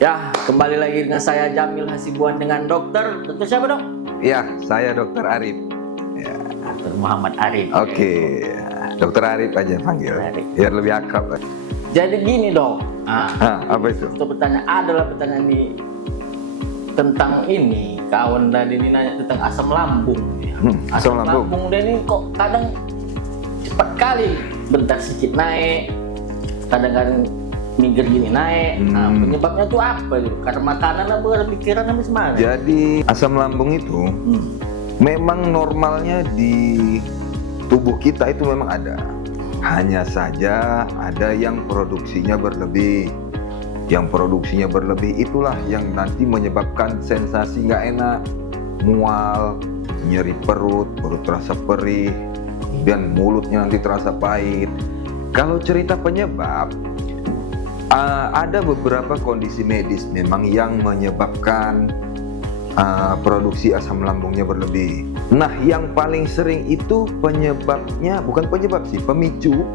Ya, kembali lagi dengan saya Jamil Hasibuan dengan dokter siapa dok? Ya, saya Dokter Arif. Ya. Dokter Muhammad Arif. Oke, Dokter Arif aja panggil, Arif. biar lebih akrab. Jadi gini dok, Apa itu? itu pertanyaan nih tentang ini kawan tadi ini nanya tentang asam lambung. Asam lambung. Dan ini kok kadang cepat kali, bentar sedikit naik, kadang-kadang minggir gini naik. Penyebabnya tuh apa tuh? Karena makanan apa karena pikiran apa semana? Jadi asam lambung itu memang normalnya di tubuh kita itu memang ada. Hanya saja ada yang produksinya berlebih. Yang produksinya berlebih itulah yang nanti menyebabkan sensasi nggak enak, mual, nyeri perut, perut terasa perih, kemudian mulutnya nanti terasa pahit. Kalau cerita penyebab, ada beberapa kondisi medis memang yang menyebabkan produksi asam lambungnya berlebih. Nah, yang paling sering itu penyebabnya, bukan penyebab sih, pemicu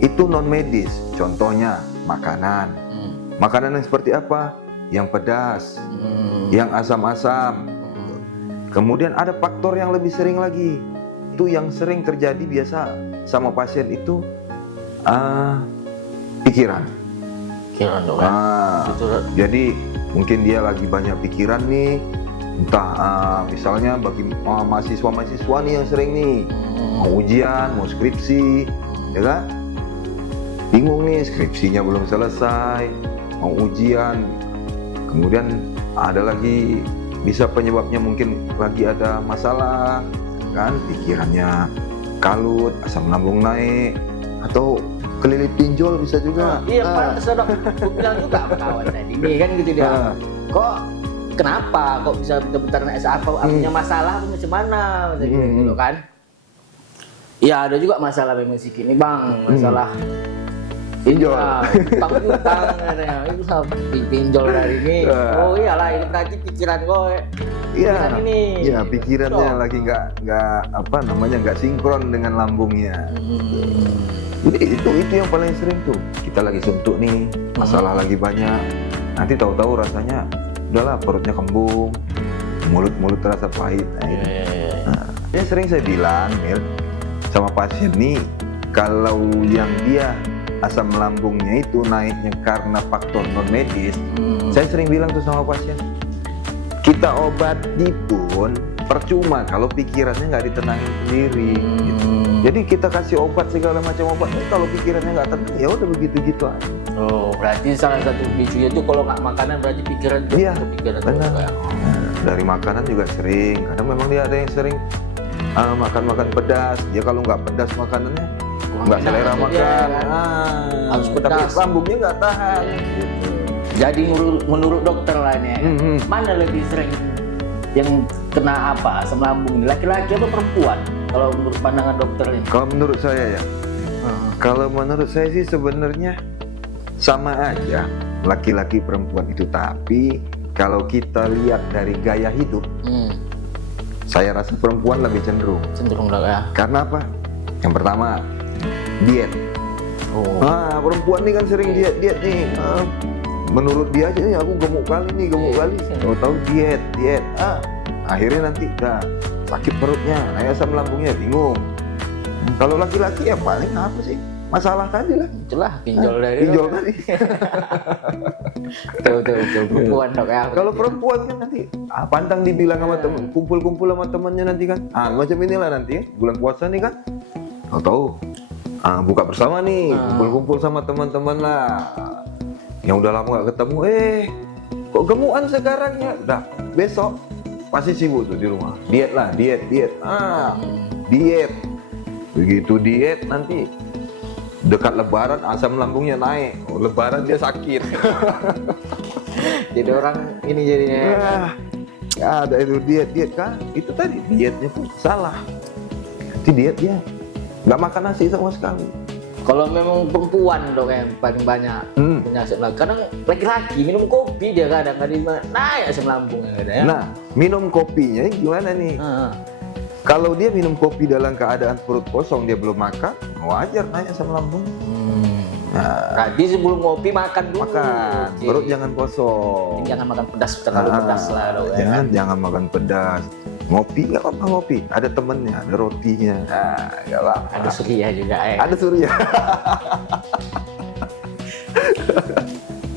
itu non medis. Contohnya makanan. Makanan yang seperti apa? Yang pedas, yang asam-asam. Kemudian ada faktor yang lebih sering lagi. Itu yang sering terjadi biasa sama pasien itu pikiran. Dok, Jadi mungkin dia lagi banyak pikiran nih, entah misalnya bagi mahasiswa-mahasiswa nih yang sering nih mau ujian, mau skripsi, ya kan? Bingung nih, skripsinya belum selesai, mau ujian, kemudian ada lagi bisa penyebabnya mungkin lagi ada masalah, kan? Pikirannya kalut, asam lambung naik, atau kelilit pinjol bisa juga. Iya, pantas dok. Gue bilang juga sama kawan tadi nih kan gitu dia. Kok kenapa kok bisa bentar-bentar naik apa punya masalah apa macam mana gitu kan? Iya, ada juga masalah memang sih ini bang, masalah pinjol. Utang katanya. Itu sama pinjol dari ini. Oh iyalah, ini berarti pikiran gue. Iya, ini. Iya, pikirannya lagi nggak sinkron dengan lambungnya. Jadi itu yang paling sering tuh. Kita lagi suntuk nih, masalah lagi banyak. Nanti tahu-tahu rasanya udahlah perutnya kembung, mulut terasa pahit. Yang sering saya bilang, Mil, sama pasien nih, kalau yang dia asam lambungnya itu naiknya karena faktor non medis, saya sering bilang tuh sama pasien, kita obati pun percuma kalau pikirannya nggak ditenangin sendiri. Gitu. Jadi kita kasih obat segala macam obat, kalau pikirannya nggak tenang ya udah begitu aja. Oh, berarti salah satu picunya itu kalau nggak makanan berarti pikiran. Iya, pikiran benar. Dari makanan juga sering. Kadang memang dia ada yang sering makan pedas. Dia kalau nggak pedas makanannya nggak selera makan. Harus pedas. Tapi lambungnya nggak tahan. Gitu. Jadi menurut dokter lah nih, mana lebih sering yang kena apa asam lambung, laki-laki atau perempuan? Kalau menurut pandangan dokter ini? Kalau menurut saya ya, kalau menurut saya sih sebenarnya sama aja laki-laki perempuan itu. Tapi kalau kita lihat dari gaya hidup, saya rasa perempuan lebih cenderung dok ya. Karena apa? Yang pertama, diet. Perempuan ini kan sering diet nih. Menurut dia aja, aku gemuk kali. Tahu diet. Akhirnya nanti sakit perutnya, naik asam lambungnya, bingung. Kalau laki-laki ya paling apa sih? Masalah tadi lah. Itulah pinjol tadi. Betul. Perempuan dok ya. Kalau perempuan kan nanti pantang dibilang sama temen, kumpul sama temannya nanti kan. Macam inilah nanti bulan puasa nih kan. Tahu buka bersama nih, kumpul sama teman-teman lah. Yang udah lama gak ketemu, kok gemukan sekarang ya? Udah, besok pasti sibuk tuh di rumah. Diet. Diet. Begitu diet nanti dekat lebaran asam lambungnya naik. Lebaran dia sakit. Jadi orang ini jadinya. Ada itu diet kan? Itu tadi dietnya pun salah. Itu diet dia nggak makan nasi sama sekali. Kalau memang perempuan dok yang paling banyak punya asam lambung. Kadang laki-laki minum kopi dia kadang-kadang naik asam lambungnya ya. Nah, minum kopinya gimana nih? Kalau dia minum kopi dalam keadaan perut kosong, dia belum makan, wajar naik asam lambung. Nah, Berarti sebelum ngopi makan dulu. makan, Oke. perut jangan kosong. Jangan makan pedas, terlalu pedas lah dok. Ya. Jangan makan pedas. Ngopi nggak apa-apa ngopi. Ada temennya, ada rotinya. Nah, nggak apa. Ada surya juga ya. Ada surya.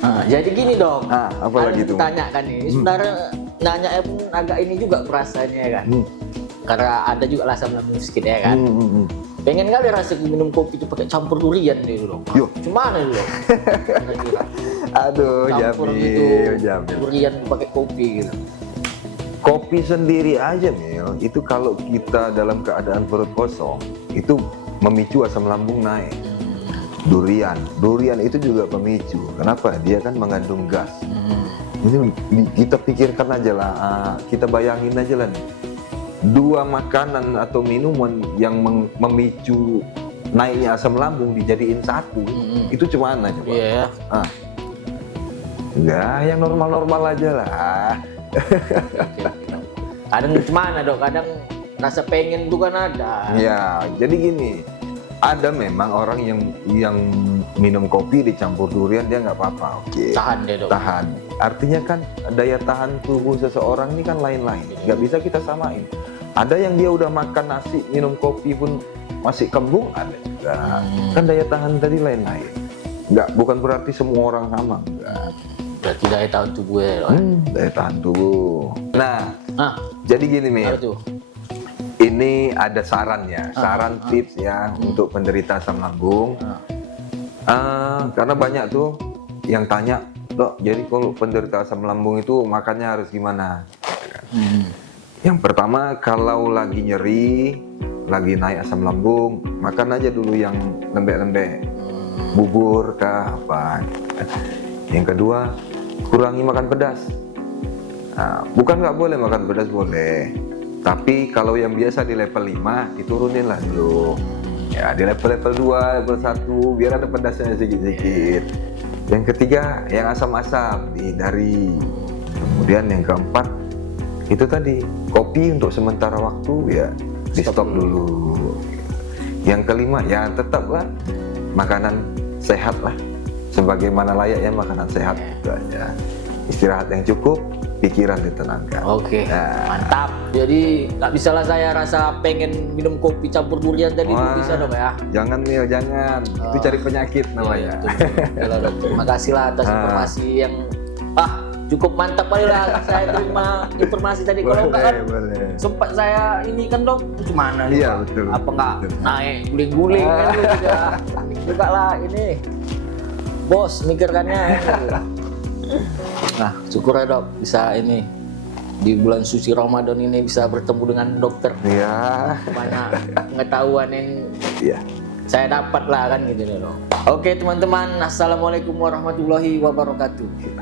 Nah, jadi gini dong. Nah, apa ada lagi yang tuh? ditanyakan nih. Sebenarnya nanya pun agak ini juga perasaannya ya kan. Karena ada juga asam lambung sedikit ya kan. Pengen kali rasa minum kopi itu pakai campur durian deh dong. Yo. Cuma dulu dong. Kira-kira. Aduh, Campur Jamil, gitu. Jamil. Durian pakai kopi gitu. Kopi sendiri aja, Mil, itu kalau kita dalam keadaan perut kosong, itu memicu asam lambung naik. Durian itu juga pemicu. Kenapa? Dia kan mengandung gas. Ini kita pikirkan aja lah, kita bayangin aja lah nih. Dua makanan atau minuman yang memicu naiknya asam lambung dijadiin satu, itu cuma mana coba? Iya ya. Enggak, yang normal-normal aja lah. Kadang gimana dok? Kadang rasa pengen itu kan ada. Ya, jadi gini, ada memang orang yang minum kopi dicampur durian dia nggak apa-apa, oke. Tahan deh dok. Tahan. Artinya kan daya tahan tubuh seseorang ini kan lain-lain, nggak bisa kita samain. Ada yang dia udah makan nasi, minum kopi pun masih kembung, ada juga. Kan daya tahan tadi lain-lain. Bukan berarti semua orang sama. Enggak. Berarti daya tahan tubuh ya dok. Daya tahan tubuh. Nah, jadi gini Apa Mir, tuh? ini ada saran ya, tips ya untuk penderita asam lambung. Karena banyak tuh yang tanya, dok, jadi kalau penderita asam lambung itu makannya harus gimana? Yang pertama, kalau lagi nyeri, lagi naik asam lambung, makan aja dulu yang lembek-lembek, bubur kah apa. Yang kedua, kurangi makan pedas. Nah, bukan nggak boleh makan pedas, boleh. Tapi kalau yang biasa di level 5, diturunin lah dulu. Ya, di level 2, level 1, biar ada pedasnya sedikit-sedikit. Yang ketiga, yang asam-asam dihindari. Kemudian yang keempat, itu tadi, kopi untuk sementara waktu ya di stop dulu. Yang kelima, ya tetaplah makanan sehat lah. Sebagaimana layaknya makanan sehat itu aja. Istirahat yang cukup, pikiran ditenangkan. Oke, mantap. Jadi nggak bisa lah saya rasa pengen minum kopi campur durian tadi, Wah, bisa dong ya. Jangan Mil, jangan. Itu cari penyakit namanya. Betul, betul. Terima kasih lah atas informasi yang cukup mantap kali lah. Saya terima informasi tadi. Kalau enggak kan sempat saya ini kan dok, gimana? Iya betul. Apa enggak betul. naik guling-guling kan juga. Juga lah ini. Bos mikirkannya. Nah, syukur ya dok bisa ini di bulan suci Ramadan ini bisa bertemu dengan dokter. Iya. Banyak pengetahuan yang saya dapat lah kan gitu dok. Oke teman-teman, assalamualaikum warahmatullahi wabarakatuh.